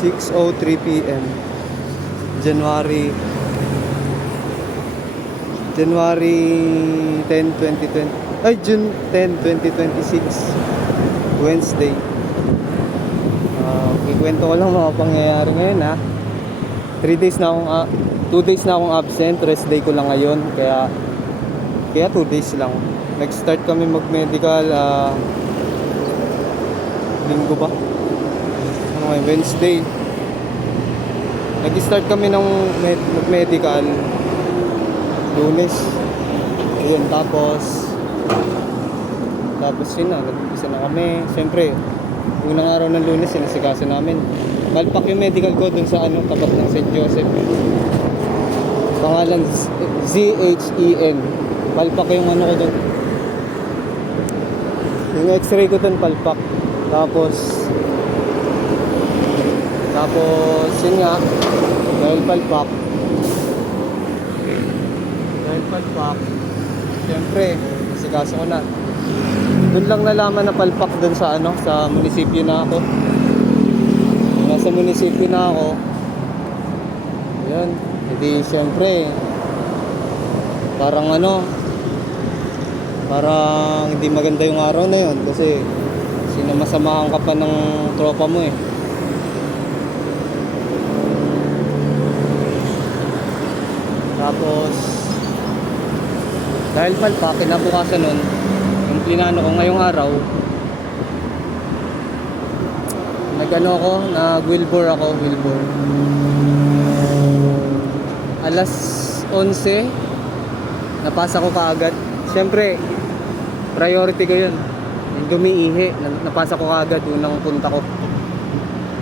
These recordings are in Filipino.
6:03 p.m. January 10, 2020. Ay, June 10, 2026. Wednesday. Kikwento ko lang mga pangyayari ngayon ha. 2 days na akong absent. Rest day ko lang ngayon. Kaya 2 days lang. Nag-start kami mag-medical linggo ba? Wednesday. Nag-start kami ng mag-medical Lunes. Ayun, tapos yun na, nag-isa na kami. Siyempre, unang araw ng Lunes, sinasikaso namin. Palpak yung medical ko dun sa tapat ng St. Joseph. Pangalan ZHEN. Palpak yung ko dun. Yung x-ray ko dun, palpak. Tapos yun nga, dahil palpak, siyempre, nasikaso ko na. Doon lang nalaman na palpak doon sa sa munisipyo na ako. Nasa munisipyo na ako. Yun, hindi siyempre, parang hindi maganda yung araw na yun kasi sinamasamahan ka pa ng tropa mo eh. Tapos dahil palpak, kinabukasan nun, yung plinano ko ngayong araw, nag-Wilbur ako. Alas 11, napasa ko kaagad. Siyempre, priority ko yun. Yung dumiihi, napasa ko kaagad unang punta ko.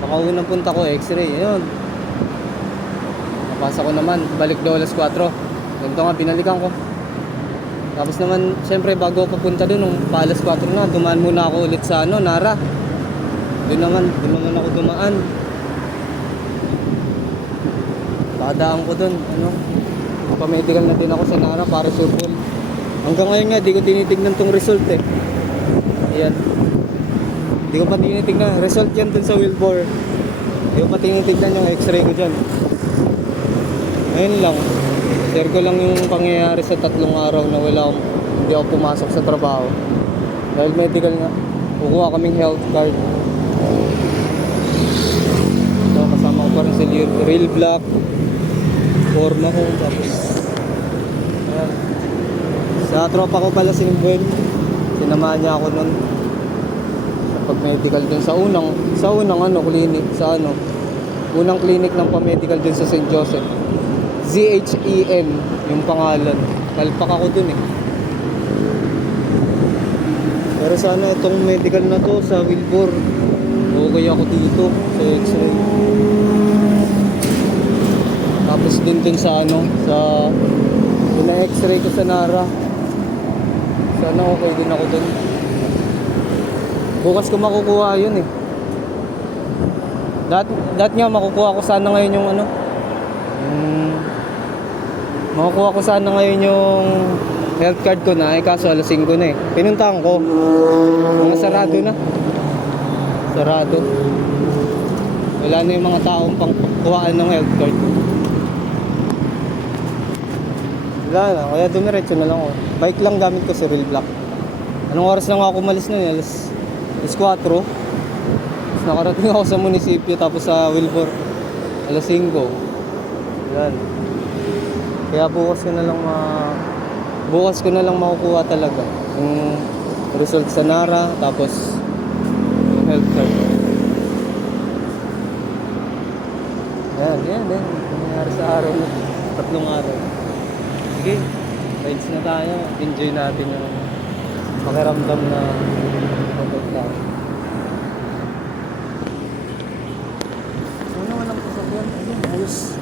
Unang punta ko, x-ray, yun. Napasa ko naman, balik daw alas 4. Ganito nga, binalikan ko. Tapos naman, siyempre bago ako papunta doon, pa alas 4 na, dumaan muna ako ulit sa Nara. Doon naman ako dumaan. Pakadaan ko doon, pa-medical na din ako sa Nara para surful. Hanggang ngayon nga, di ko tinitignan tong result eh. Ayan. Di ko pa tinitignan. Result yan dun sa Wilbur. Di ko pa tinitignan yung x-ray ko dyan. Ngayon lang. Share ko lang yung pangyayari sa 3 araw na hindi ako pumasok sa trabaho. Dahil medical nga. Kukuha kaming health card. So, kasama ko pa rin sa Real Black. Forma ko. Tapos, ayan. Sa tropa ko pala si Buel. Sinamahan niya ako nun sa pag-medical dun sa unang clinic unang clinic ng pa-medical dun sa St. Joseph. ZHEN yung pangalan. Palpak ako dun eh. Pero sana itong medical na to sa Wilbur, okay ako dito sa x-ray. Tapos dun sa x-ray ko sa Nara. Sana okay din ako dun. Bukas ko makukuha yun eh. Dahil nga makukuha ko sana ngayon yung makukuha ko sana ngayon yung health card ko na kaso alas 5 na eh. Pinuntahan ko. Mga sarado na. Wala na yung mga taong pangkuhaan ng health card. Wala na, kaya dumiretso na lang ako. Bike lang gamit ko sa Real Black. Anong oras lang ako umalis nun? Alas 4. Tapos nakarating ako sa munisipyo, tapos sa Wilbur alas 5. Yan. Kaya bukas ko na lang makukuha talaga yung result sa Nara, tapos yung health card. Yan. Nangyari sa araw na 3 araw. Sige, rides na tayo. Enjoy natin yung pakiramdam na pagpunta. Ano naman ang pasagyan? Ayun, ayos.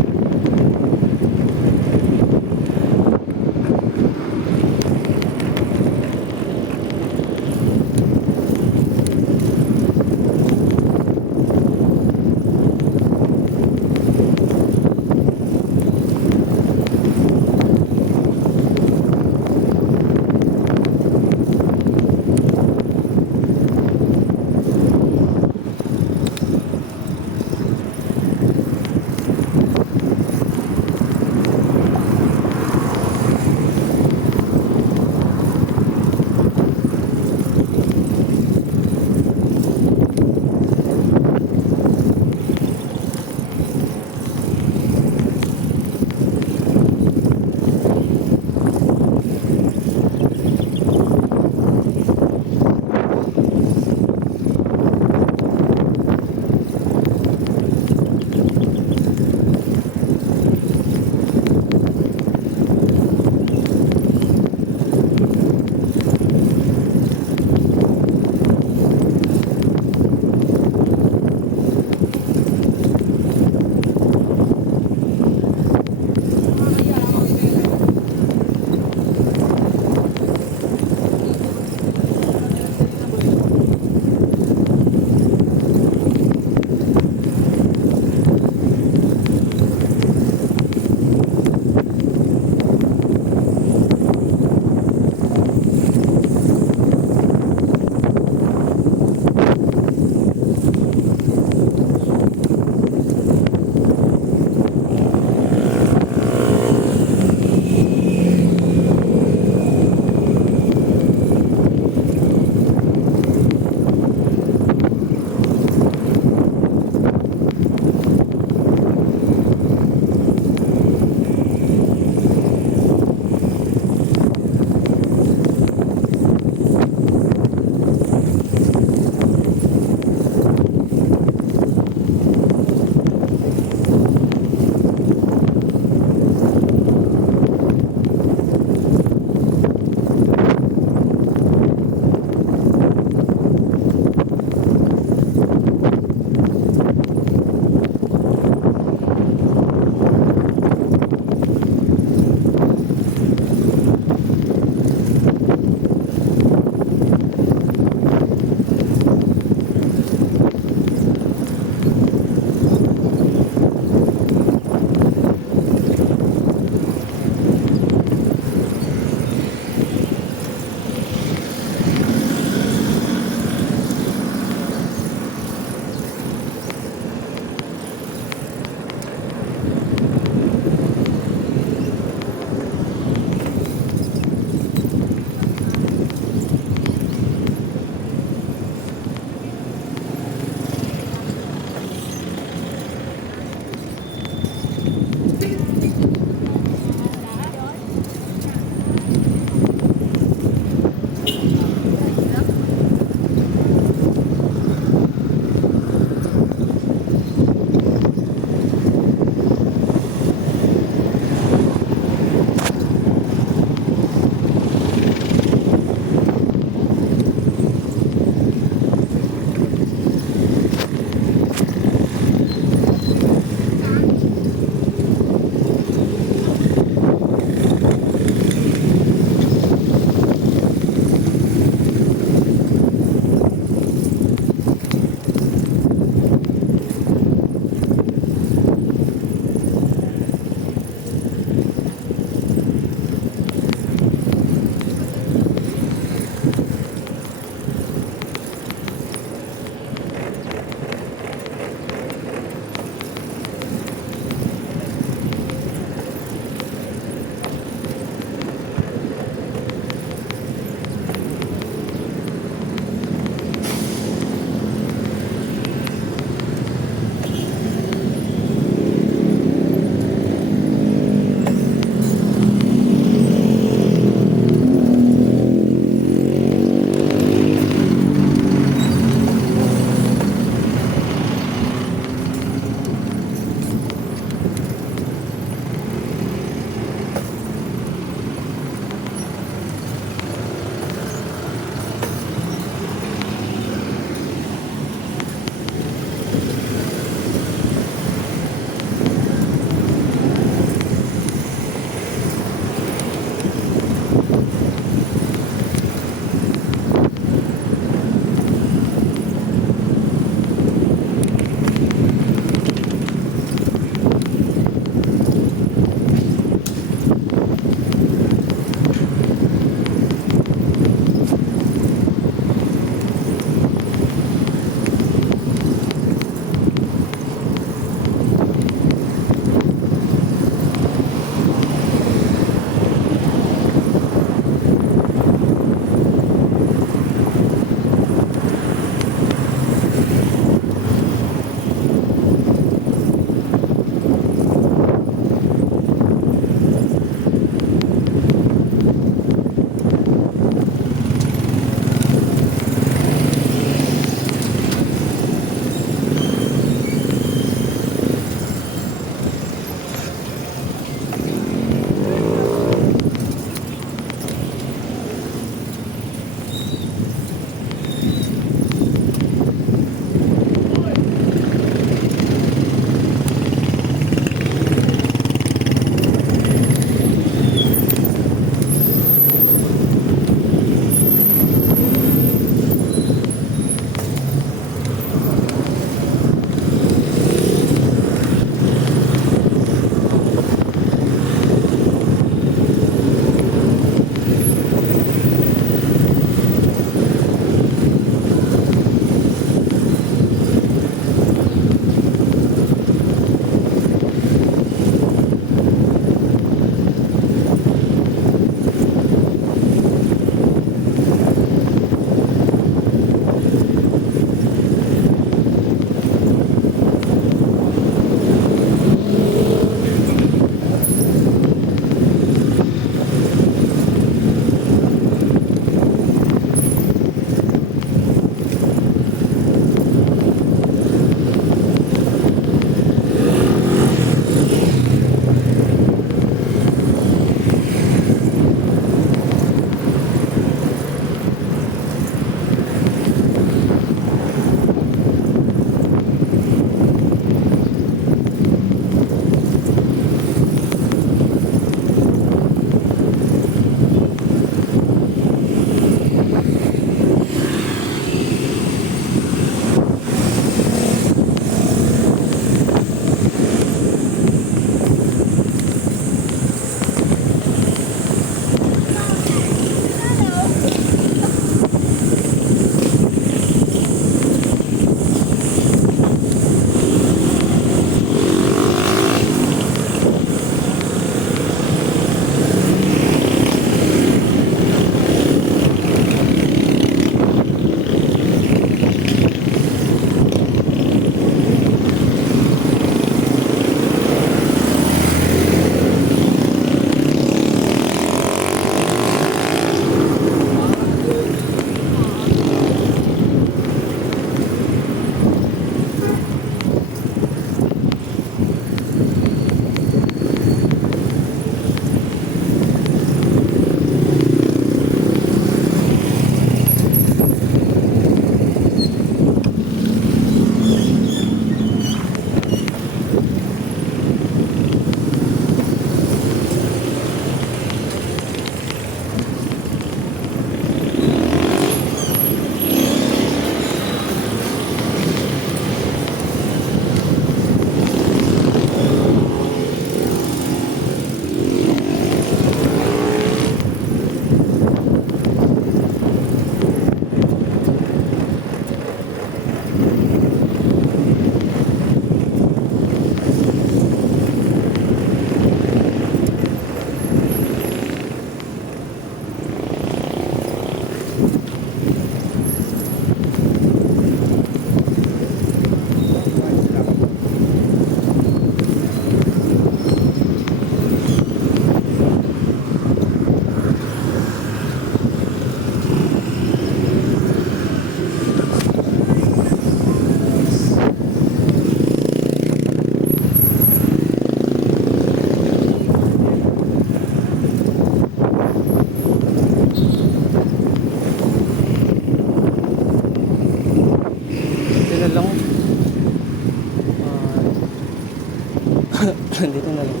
Dito na lang.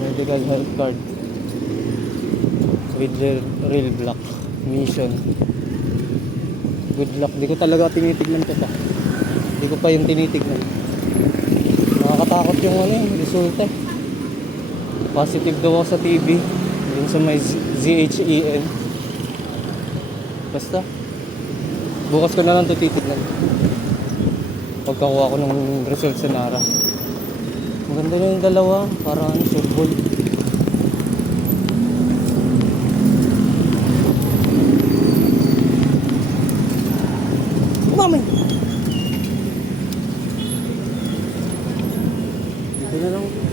Medical health card. With the real black. Mission. Good luck. Di ko talaga tinitignan ko pa. Di ko pa yung tinitignan. Nakakatakot yung yung resulta. Positive daw ako sa TB. Yun sa may ZHEN. Basta. Bukas ko na lang ito titignan. Pagkakuha ko ng result sa Nara. Maganda na yung dalawa. Para surbol. Umamay! Dito na lang.